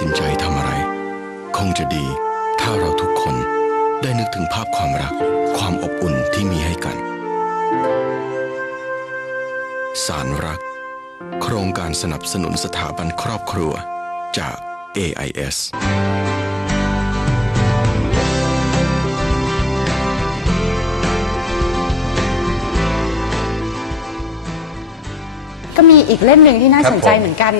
ตัดสินใจทำอะไร คงจะดี ถ้าเราทุกคนได้นึกถึงภาพความรัก ความอบอุ่นที่มีให้กัน สารรัก โครงการสนับสนุนสถาบันครอบครัวจาก AIS ก็มีอีกเล่มหนึ่งที่น่าครับสนใจผมเหมือนกัน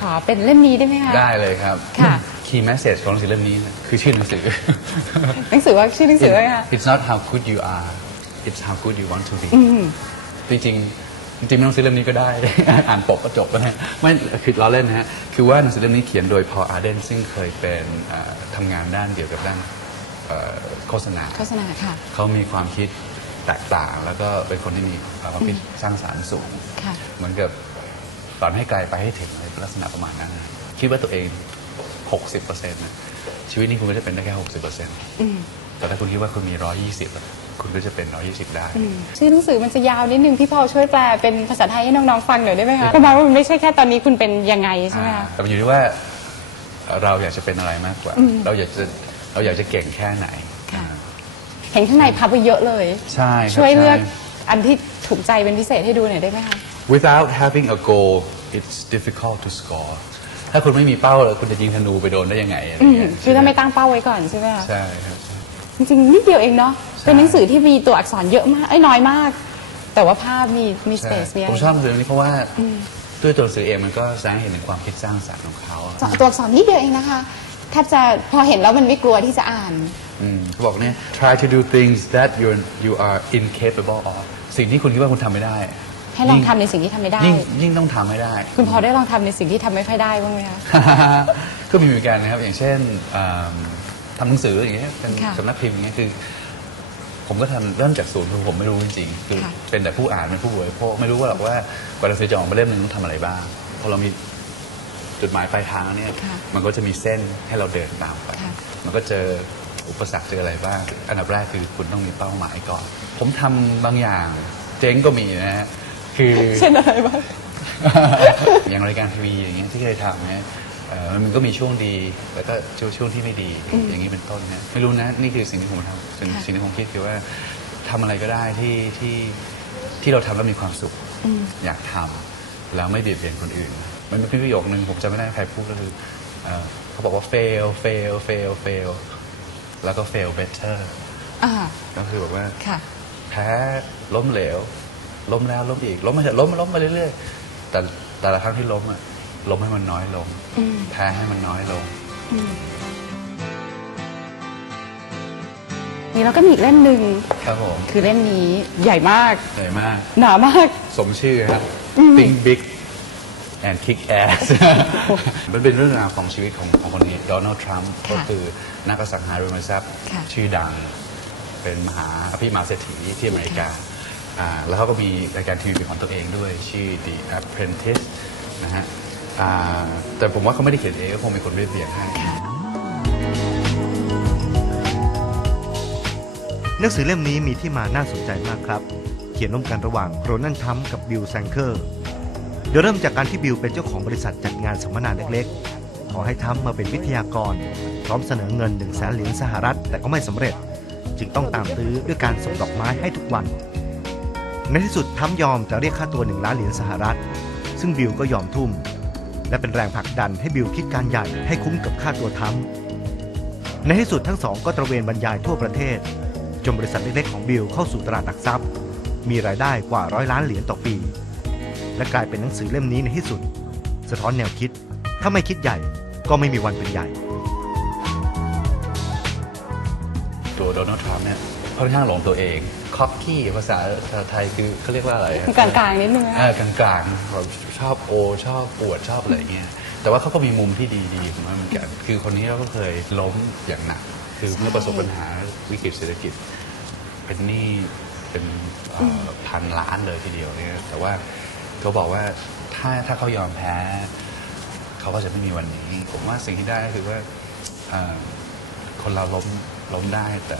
ขอเป็นเล่มนี้ได้ไหมคะ ได้เลยครับ ค่ะ Key message ของหนังสือเล่มนี้นะคือชื่อหนังสือ หนังสือว่าชื่อหนังสือว่าไงคะ It's not how good you are it's how good you want to be อืมจริงๆจริงๆไม่ต้องซื้อเล่มนี้ก็ได้ อ่านปกก็จบแล้วนะไม่คือล้อเล่นนะฮะคือว่าหนังสือเล่มนี้เขียนโดยพออาร์เดนซึ่งเคยเป็นเอ่อทำงานด้านเกี่ยวกับด้านเอ่อโฆษณา โฆษณาค่ะ เขามีความคิดแตกต่าง แล้วก็เป็นคนที่มีความคิดสร้างสรรค์สูง ค่ะ เหมือนกับ ตอนให้ไกลไปให้ถึงอะไรลักษณะประมาณนั้นนะคิดว่าตัวเอง 60%นะชีวิตนี้คุณก็จะเป็นได้แค่ 60%อืมแต่ถ้าคุณคิดว่าคุณมี 120อะคุณก็จะเป็น 120 ได้ ชื่อหนังสือมันจะยาวนิดนึง พี่พอลช่วยแปลเป็นภาษาไทยให้น้องๆฟังหน่อยได้ไหมคะประมาณว่ามันไม่ใช่แค่ตอนนี้คุณเป็นยังไงใช่ไหมอ่าคะแต่มันอยู่ที่ว่าเราอยากจะเป็นอะไรมากกว่า เราอยากจะเราอยากจะเก่งแค่ไหนค่ะเห็นข้างในพับไว้เยอะเลย ใช่ครับช่วยเลือกใช่อันที่ถูกใจเป็นพิเศษให้ดูหน่อยได้ไหมคะ without having a goal it's difficult to score ถ้าคุณไม่มีเป้าเลยคุณจะยิงธนูไปโดนได้ยังไงอะไรอืมเงี้ยคือถ้าไม่ตั้งเป้าไว้ก่อนใช่ไหมคะใช่ครับใช่จริงๆนิดเดียวเองเนาะใช่เป็นหนังสือที่มีตัวอักษรเยอะมากไอ้ยน้อยมาก แต่ว่าภาพมีมีสใช่เปซมีอะผมไรชอบหนังสือเล่มนี้เพราะว่าด้วยตัวหนังสือเองมันก็แสดงให้เห็นถึงความคิดสร้างสรรค์ของเขาอะตัวอักษรนิดเดียวเองนะคะแทบจะพอเห็นแล้วมันไม่กลัวที่จะอ่านอืมเขาบอกเนี่ย try to do things that you you are incapable of สิ่งที่คุณคิดว่าคุณทำไม่ได้ ให้ลองทำในสิ่งที่ทำไม่ได้ ยิ่งยิ่งต้องทำให้ได้ คุณพอได้ลองทำในสิ่งที่ทำไม่ค่อยได้บ้างไหมคะ ก็มีเหมือนกันนะครับ อย่างเช่นอ่าทำหนังสืออย่างเงี้ยเป็นค่ะ สำนักพิมพ์อย่างเงี้ยคือ ผมก็ทำเริ่มจากศูนย์คือผมไม่รู้จริงๆคือค่ะเป็นแต่ผู้อ่านเป็นผู้บริโภคไม่รู้ว่าหรอกว่ากว่าหนังสือจะออกมาเล่มหนึงต้องทำอะไรบ้างพอเรามีจุดหมายปลายทางแล้วเนี่ย ค่ะมันก็จะมีเส้นให้เราเดินตามไป ค่ะ มันก็เจออุปสรรคเจออะไรบ้าง อันดับแรกคือคุณต้องมีเป้าหมายก่อน ผมทำบางอย่างเจ๊งก็มีนะฮะ คือ เช่นอะไรบ้าง อย่างรายการทีวีอย่างเงี้ยที่เคยทำเนี่ยเอ่อมันก็มีช่วงดีแล้วก็ช่วงช่วงที่ไม่ดีอย่างนี้เป็นต้นเนี่ยไม่รู้นะนี่คือสิ่งที่ผมทำเป็นค่ะสิ่งที่ผมคิดคือว่าทำอะไรก็ได้ที่ที่ที่เราทำแล้วมีความสุข อยากทำแล้วไม่เบียดเบียนคนอื่น มันมีประโยคนึงผมจำไม่ได้ใครพูดก็คือเอ่อเขาบอกว่า fail fail fail fail แล้วก็ fail better อ่า ก็คือแบบว่า ค่ะ แพ้ล้มเหลว ล้มแล้วล้มอีก ล้มมาเถอะล้มล้มมาเรื่อยๆ แต่แต่ละครั้งที่ล้มอะล้มให้มันน้อยลง อืมแพ้ให้มันน้อยลงนี่แล้วก็มีอีกเล่มหนึ่งครับผมคือเล่มนี้ใหญ่มากใหญ่มาก หนามาก สมชื่อครับ Think Big and Kick Ass มันเป็นเรื่องราวของชีวิตของของคนนี้โดนัลด์ทรัมป์ค่ะก็คือนักอสังหาริมทรัพย์ค่ะชื่อดัง เป็นมหาอภิมหาเศรษฐีที่อเมริกา อ่าแล้วเขาก็มีรายการทีวีของตัวเองด้วยชื่อ The Apprentice นะฮะอ่าแต่ผมว่าเขาไม่ได้เขียนเองก็คงมีคนเรียบเรียงให้ หนังสือเล่มนี้มีที่มาน่าสนใจมากครับ เขียนร่วมกันระหว่างโรนันทัมกับบิลแซงเคอร์โดยเริ่มจากการที่บิลเป็นเจ้าของบริษัทจัดงานสัมมนาเล็กๆ ขอให้ทัมมาเป็นวิทยากร พร้อมเสนอเงิน1นึ่งแสนเหรียญสหรัฐแต่ก็ไม่สำเร็จ จึงต้องตามตื้อด้วยการส่งดอกไม้ให้ทุกวัน ในที่สุดทั้มยอมจะเรียกค่าตัวหนึ่งล้านเหรียญสหรัฐ ซึ่งบิลก็ยอมทุ่ม และเป็นแรงผลักดันให้บิลคิดการใหญ่ให้คุ้มกับค่าตัวทั้มในที่สุดทั้งสองก็ตระเวนบรรยายทั่วประเทศ จนบริษัทเล็กๆของบิลเข้าสู่ตลาดหลักทรัพย์ มีรายได้กว่าร้อยล้านเหรียญต่อปี และกลายเป็นหนังสือเล่มนี้ในที่สุด สะท้อนแนวคิด ถ้าไม่คิดใหญ่ก็ไม่มีวันเป็นใหญ่ ตัวโดนัลด์ทรัมป์เนี่ย ค่อนข้างหลงตัวเองคอกกี้ภาษาไทยคือเขาเรียกว่าอะไรอะกลางๆนิดนึงนะอ่ากลางๆแบบชอบโอ ชอบปวดชอบอะไรเงี้ยแต่ว่าเขาก็มีมุมที่ดีๆของมันเหมือนกัน คือคนนี้เราก็เคยล้มอย่างหนัก คือเมื่อประสบปัญหาวิกฤตเศรษฐกิจ เป็นหนี้เป็นเอ่ออพันล้านเลยทีเดียวเนี่ยแต่ว่าเขาบอกว่าถ้าถ้าเขายอมแพ้เขาก็จะไม่มีวันนี้ ผมว่าสิ่งที่ได้ก็คือว่าเอ่อคนเราล้มล้มได้แต่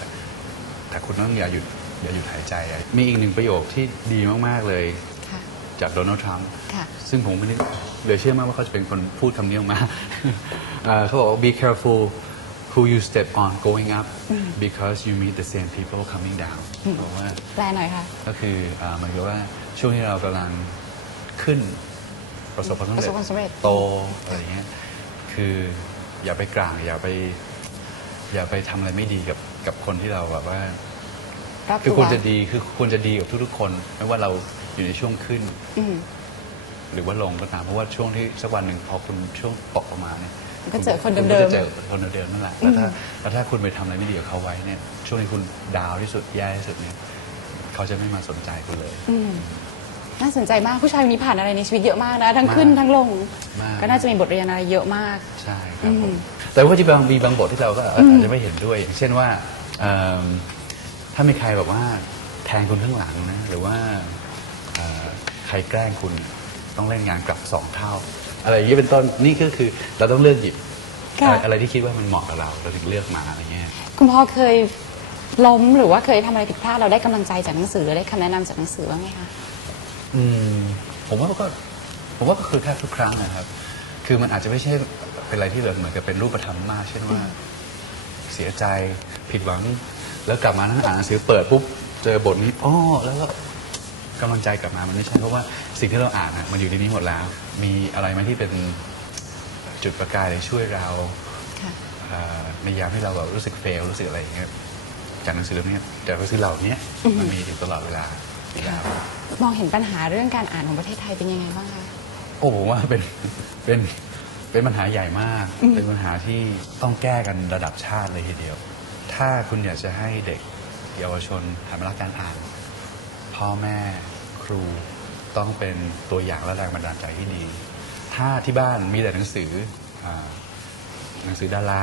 แต่คุณต้องอย่าหยุดอย่าหยุดหายใจอะมีอีกหนึ่งประโยคที่ดีมาก ๆ เลยค่ะ จากโดนัลด์ทรัมป์ค่ะ ซึ่งผมไม่ได้เหลือเชื่อมากว่าเขาจะเป็นคนพูดคำนี้ออกมา เอ่อเขาบอกว่า be careful who you step on going up because you meet the same people coming down บอกว่า แปลหน่อยค่ะ ก็คืออ่าหมายถึงว่าช่วงที่เรากำลังขึ้นประสบความสำประเร็สจบความสำเร็จ โตอะไรเงี้ยคืออย่าไปกลางอย่าไป อย่าไปทำอะไรไม่ดีกับกับคนที่เราแบบว่า รับคือตัวควรจะดีคือควรจะดีกับทุกๆคน ไม่ว่าเราอยู่ในช่วงขึ้น อืม หรือว่าลงก็ตามเพราะว่าช่วงที่สักวันหนึ่งพอคุณช่วงตกลงมาเนี่ยก็เจอคนณก็เดิมๆจะเจอคนเดิมๆนั่นแหละแล้วถ้าแล้วถ้าคุณไปทำอะไรไม่ดีกับเขาไว้เนี่ย ช่วงที่คุณดาวที่สุดแย่ที่สุดเนี่ยเขาจะไม่มาสนใจคุณเลย อืมน่าสนใจมากผู้ชายคนนี้ผ่านอะไรในชีวิตเยอะมากนะ ทั้งขึ้นมากทั้งลง มาก ก็น่าจะมีบทเรียนอะไรเยอะมาก ใช่ครับผม แต่ว่าที่บางมีบางบทที่เราก็อาจจะไม่เห็นด้วยอย่างเช่นว่าเอิ่มถ้ามีใครแบบว่าแทงคุณข้างหลังนะหรือว่าเอ่อใครแกล้งคุณต้องเล่นงานกลับสองเท่า อะไรอย่างนี้เป็นต้นนี่ก็คือเราต้องเลือกหยิบค่ะ อะไรอะไรที่คิดว่ามันเหมาะกับเราเราถึงเลือกมาอะไรเงี้ย คุณพ่อเคยล้มหรือว่าเคยทำอะไรผิดพลาดเราได้กำลังใจจากหนังสือหรือได้คำแนะนำจากหนังสือบ้างไหมคะ อืมผมว่าก็ผมว่าก็คือแทบทุกครั้งนะครับ คือมันอาจจะไม่ใช่ เป็นอะไรที่แบบเหมือนกับเป็นรูปธรรมมาก เช่นว่า เสียใจผิดหวัง แล้วกลับมานั่งอ่านหนังสือเปิดปุ๊บเจอบทนี้อ้อแล้วก็กำลังใจกลับมามันไม่ใช่เพราะว่าสิ่งที่เราอ่านน่ะมันอยู่ในนี้หมดแล้ว มีอะไรไหมที่เป็นจุดประกายที่ช่วยเราค่ะเอ่อในยามที่เราแบบรู้สึกเฟลรู้สึกอะไรอย่างเงี้ยจากหนังสือเล่มนี้จากหนังสือเหล่านี้มันมีอยู่ตลอดเวลาอยู่แล้วมองเห็นปัญหาเรื่องการอ่านของประเทศไทยเป็นยังไงบ้างคะโอ้ผมว่าเป็นเป็น เป็นปัญหาใหญ่มาก เป็นปัญหาที่ต้องแก้กันระดับชาติเลยทีเดียว ถ้าคุณอยากจะให้เด็กเยาวชนหันมารักการอ่าน พ่อแม่ครูต้องเป็นตัวอย่างและแรงบันดาลใจที่ดี ถ้าที่บ้านมีแต่หนังสืออาหนังสือดารา